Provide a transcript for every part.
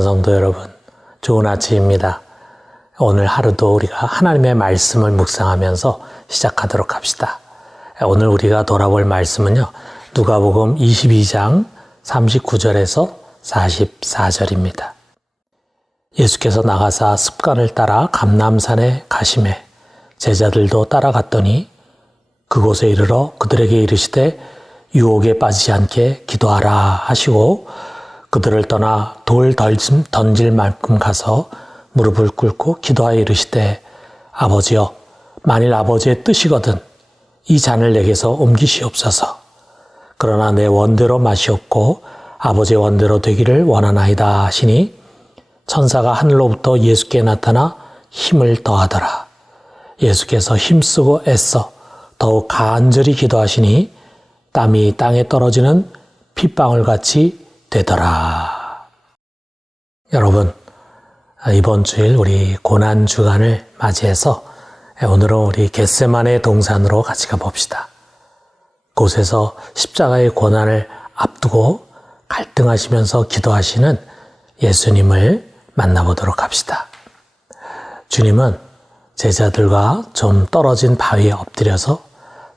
사랑하는 성도 여러분, 좋은 아침입니다. 오늘 하루도 우리가 하나님의 말씀을 묵상하면서 시작하도록 합시다. 오늘 우리가 돌아볼 말씀은요, 누가복음 22장 39절에서 44절입니다. 예수께서 나가사 습관을 따라 감람산에 가시매 제자들도 따라갔더니 그곳에 이르러 그들에게 이르시되 유혹에 빠지지 않게 기도하라 하시고 그들을 떠나 돌 던질 만큼 가서 무릎을 꿇고 기도하여 이르시되 아버지여 만일 아버지의 뜻이거든 이 잔을 내게서 옮기시옵소서. 그러나 내 원대로 마시옵고 아버지의 원대로 되기를 원하나이다 하시니 천사가 하늘로부터 예수께 나타나 힘을 더하더라. 예수께서 힘쓰고 애써 더욱 간절히 기도하시니 땀이 땅에 떨어지는 핏방울같이 되더라. 여러분, 이번 주일 우리 고난주간을 맞이해서 오늘은 우리 겟세마네 동산으로 같이 가봅시다. 그곳에서 십자가의 고난을 앞두고 갈등하시면서 기도하시는 예수님을 만나보도록 합시다. 주님은 제자들과 좀 떨어진 바위에 엎드려서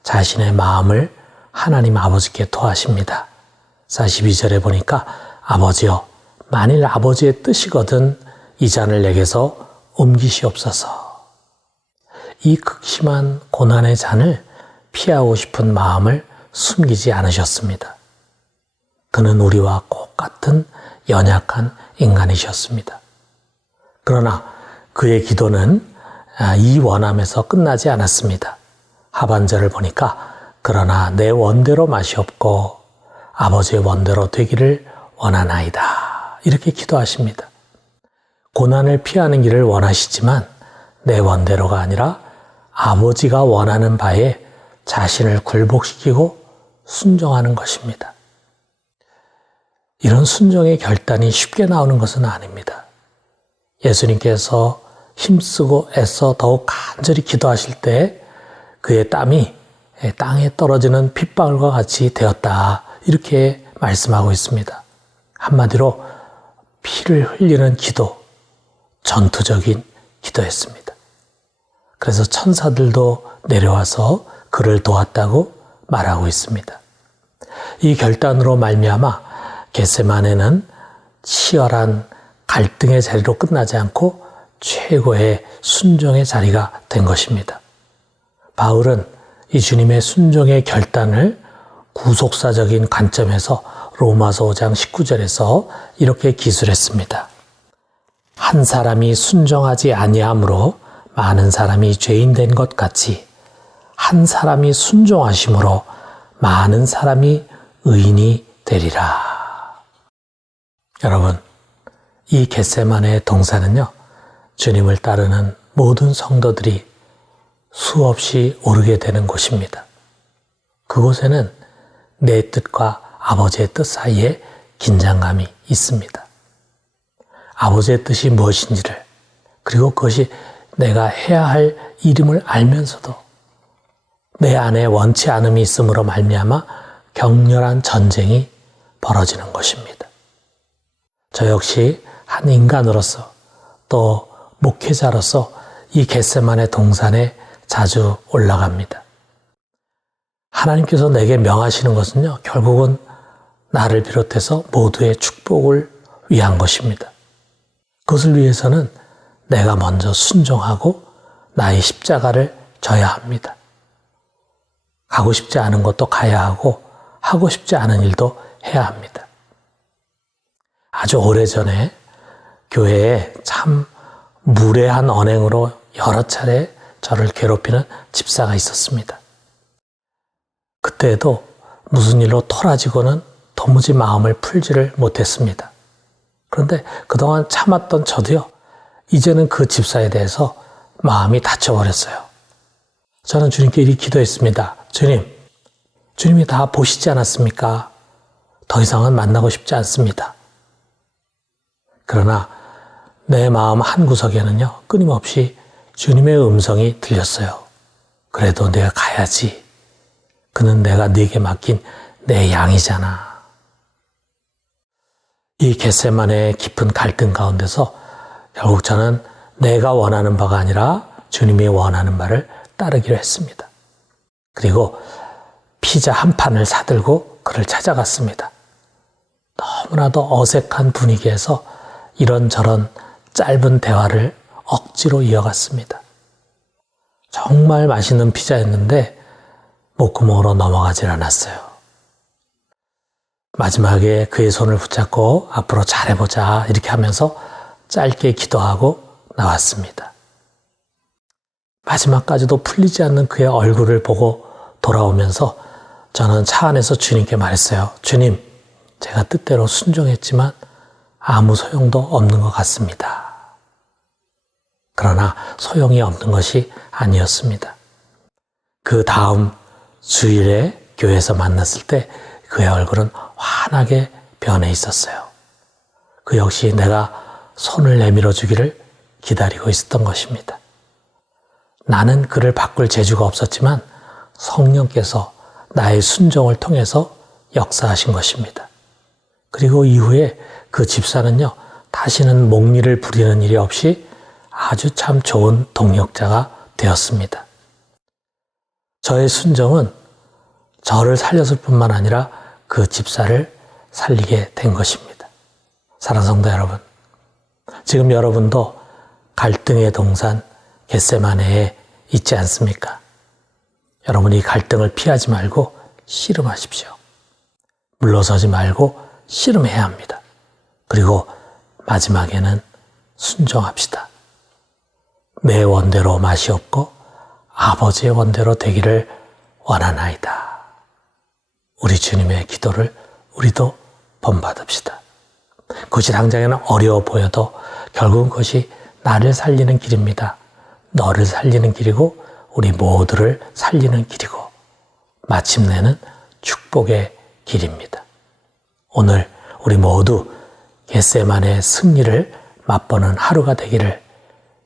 자신의 마음을 하나님 아버지께 토하십니다. 42절에 보니까 아버지여 만일 아버지의 뜻이거든 이 잔을 내게서 옮기시옵소서. 이 극심한 고난의 잔을 피하고 싶은 마음을 숨기지 않으셨습니다. 그는 우리와 똑같은 연약한 인간이셨습니다. 그러나 그의 기도는 이 원함에서 끝나지 않았습니다. 하반절을 보니까 그러나 내 원대로 마시옵고 아버지의 원대로 되기를 원하나이다. 이렇게 기도하십니다. 고난을 피하는 길을 원하시지만 내 원대로가 아니라 아버지가 원하는 바에 자신을 굴복시키고 순종하는 것입니다. 이런 순종의 결단이 쉽게 나오는 것은 아닙니다. 예수님께서 힘쓰고 애써 더욱 간절히 기도하실 때 그의 땀이 땅에 떨어지는 핏방울과 같이 되었다. 이렇게 말씀하고 있습니다. 한마디로 피를 흘리는 기도, 전투적인 기도였습니다. 그래서 천사들도 내려와서 그를 도왔다고 말하고 있습니다. 이 결단으로 말미암아 겟세마네는 치열한 갈등의 자리로 끝나지 않고 최고의 순종의 자리가 된 것입니다. 바울은 이 주님의 순종의 결단을 구속사적인 관점에서 로마서 5장 19절에서 이렇게 기술했습니다. 한 사람이 순종하지 아니함으로 많은 사람이 죄인 된 것 같이 한 사람이 순종하심으로 많은 사람이 의인이 되리라. 여러분, 이 겟세마네 동산은요, 주님을 따르는 모든 성도들이 수없이 오르게 되는 곳입니다. 그곳에는 내 뜻과 아버지의 뜻 사이에 긴장감이 있습니다. 아버지의 뜻이 무엇인지를, 그리고 그것이 내가 해야 할 일임을 알면서도 내 안에 원치 않음이 있음으로 말미암아 격렬한 전쟁이 벌어지는 것입니다. 저 역시 한 인간으로서 또 목회자로서 이 겟세마네 동산에 자주 올라갑니다. 하나님께서 내게 명하시는 것은요, 결국은 나를 비롯해서 모두의 축복을 위한 것입니다. 그것을 위해서는 내가 먼저 순종하고 나의 십자가를 져야 합니다. 가고 싶지 않은 것도 가야 하고 하고 싶지 않은 일도 해야 합니다. 아주 오래전에 교회에 참 무례한 언행으로 여러 차례 저를 괴롭히는 집사가 있었습니다. 그때에도 무슨 일로 토라지고는 도무지 마음을 풀지를 못했습니다. 그런데 그동안 참았던 저도요, 이제는 그 집사에 대해서 마음이 닫혀버렸어요. 저는 주님께 이렇게 기도했습니다. 주님이 다 보시지 않았습니까? 더 이상은 만나고 싶지 않습니다. 그러나 내 마음 한구석에는요, 끊임없이 주님의 음성이 들렸어요. 그래도 내가 가야지. 그는 내가 네게 맡긴 내 양이잖아. 이 겟세마네의 깊은 갈등 가운데서 결국 저는 내가 원하는 바가 아니라 주님이 원하는 바를 따르기로 했습니다. 그리고 피자 한 판을 사들고 그를 찾아갔습니다. 너무나도 어색한 분위기에서 이런저런 짧은 대화를 억지로 이어갔습니다. 정말 맛있는 피자였는데 목구멍으로 넘어가질 않았어요. 마지막에 그의 손을 붙잡고 앞으로 잘해보자 이렇게 하면서 짧게 기도하고 나왔습니다. 마지막까지도 풀리지 않는 그의 얼굴을 보고 돌아오면서 저는 차 안에서 주님께 말했어요. 주님, 제가 뜻대로 순종했지만 아무 소용도 없는 것 같습니다. 그러나 소용이 없는 것이 아니었습니다. 그 다음 주일에 교회에서 만났을 때 그의 얼굴은 환하게 변해 있었어요. 그 역시 내가 손을 내밀어 주기를 기다리고 있었던 것입니다. 나는 그를 바꿀 재주가 없었지만 성령께서 나의 순종을 통해서 역사하신 것입니다. 그리고 이후에 그 집사는요, 다시는 목리를 부리는 일이 없이 아주 참 좋은 동역자가 되었습니다. 저의 순종은 저를 살렸을 뿐만 아니라 그 집사를 살리게 된 것입니다. 사랑하는 성도 여러분, 지금 여러분도 갈등의 동산 겟세마네에 있지 않습니까? 여러분이 갈등을 피하지 말고 씨름하십시오. 물러서지 말고 씨름해야 합니다. 그리고 마지막에는 순종합시다. 내 원대로 맛이 없고 아버지의 원대로 되기를 원하나이다. 우리 주님의 기도를 우리도 본받읍시다. 그것이 당장에는 어려워 보여도 결국은 그것이 나를 살리는 길입니다. 너를 살리는 길이고 우리 모두를 살리는 길이고 마침내는 축복의 길입니다. 오늘 우리 모두 겟세마네의 승리를 맛보는 하루가 되기를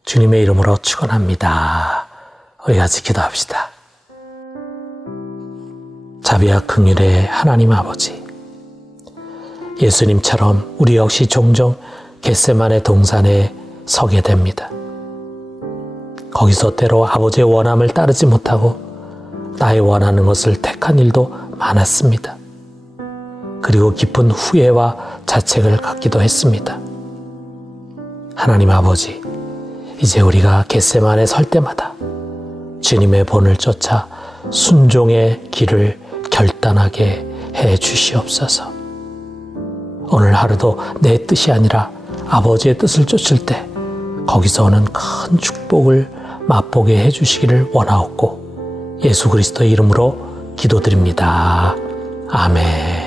주님의 이름으로 축원합니다. 우리 같이 기도합시다. 자비와 긍휼의 하나님 아버지, 예수님처럼 우리 역시 종종 겟세마네 동산에 서게 됩니다. 거기서 때로 아버지의 원함을 따르지 못하고 나의 원하는 것을 택한 일도 많았습니다. 그리고 깊은 후회와 자책을 갖기도 했습니다. 하나님 아버지, 이제 우리가 겟세마네에 설 때마다 주님의 본을 쫓아 순종의 길을 결단하게 해 주시옵소서. 오늘 하루도 내 뜻이 아니라 아버지의 뜻을 쫓을 때 거기서 오는 큰 축복을 맛보게 해 주시기를 원하옵고 예수 그리스도의 이름으로 기도드립니다. 아멘.